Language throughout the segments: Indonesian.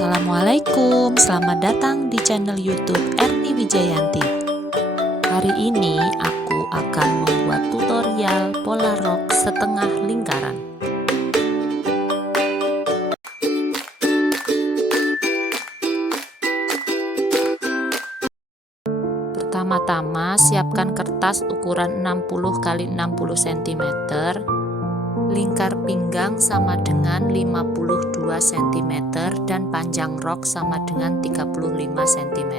Assalamualaikum, selamat datang di channel YouTube Erni Wijayanti. Hari ini aku akan membuat tutorial pola rok setengah lingkaran. Pertama-tama siapkan kertas ukuran 60 x 60 cm. Lingkar pinggang sama dengan 52 cm dan panjang rok sama dengan 35 cm.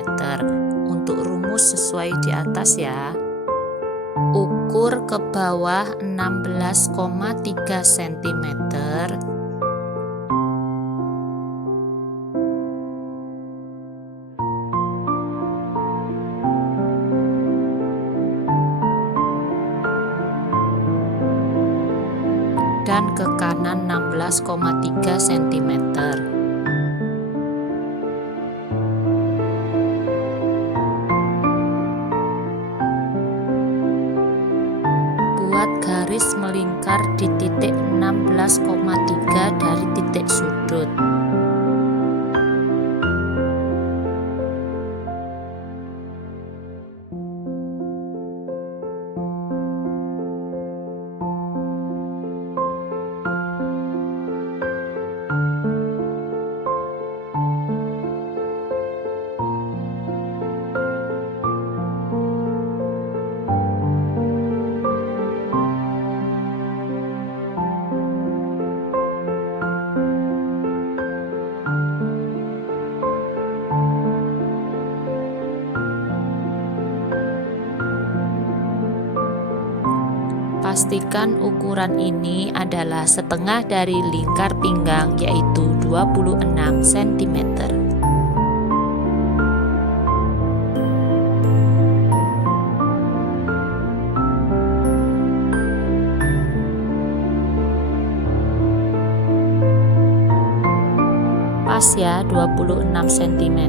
Untuk rumus sesuai di atas ya. Ukur ke bawah 16,3 cm. Dan ke kanan 16,3 cm. Buat garis melingkar di titik 16,3 dari titik sudut. Pastikan ukuran ini adalah setengah dari lingkar pinggang, yaitu 26 cm. Pas ya, 26 cm.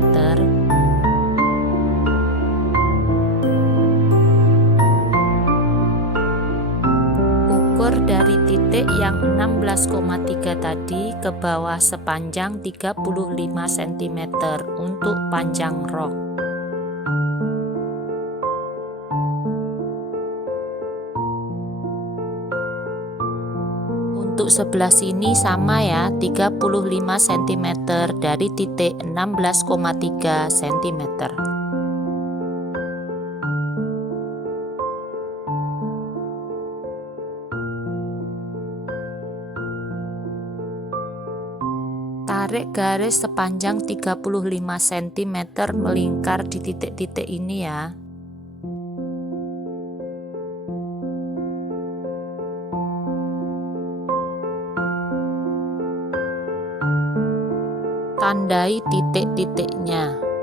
Dari titik yang 16,3 tadi ke bawah sepanjang 35 cm untuk panjang rok. Untuk sebelah sini sama ya, 35 cm dari titik 16,3 cm. Tarik garis sepanjang 35 cm melingkar di titik-titik ini ya. Tandai titik-titiknya.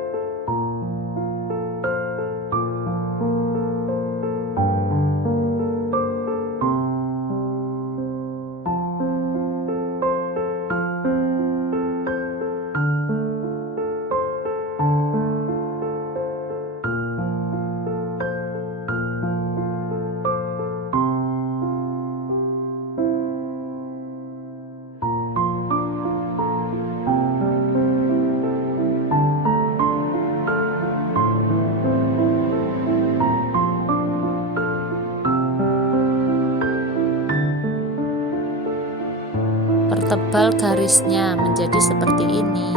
Pertebal garisnya menjadi seperti ini.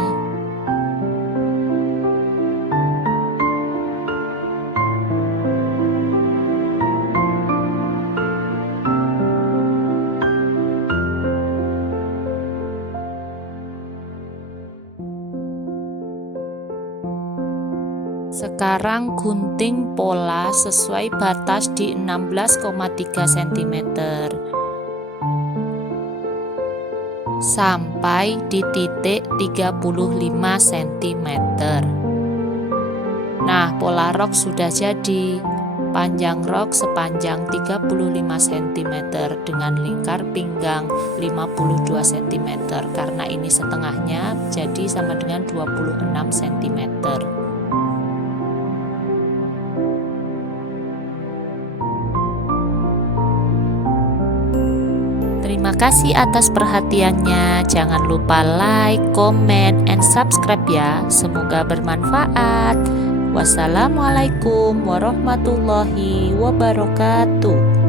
Sekarang gunting pola sesuai batas di 16,3 cm. Sampai di titik 35 cm. Nah, pola rok sudah jadi. Panjang rok sepanjang 35 cm dengan lingkar pinggang 52 cm. Karena ini setengahnya, jadi sama dengan 26 cm. Terima kasih atas perhatiannya. Jangan lupa like, comment, and subscribe ya. Semoga bermanfaat. Wassalamualaikum warahmatullahi wabarakatuh.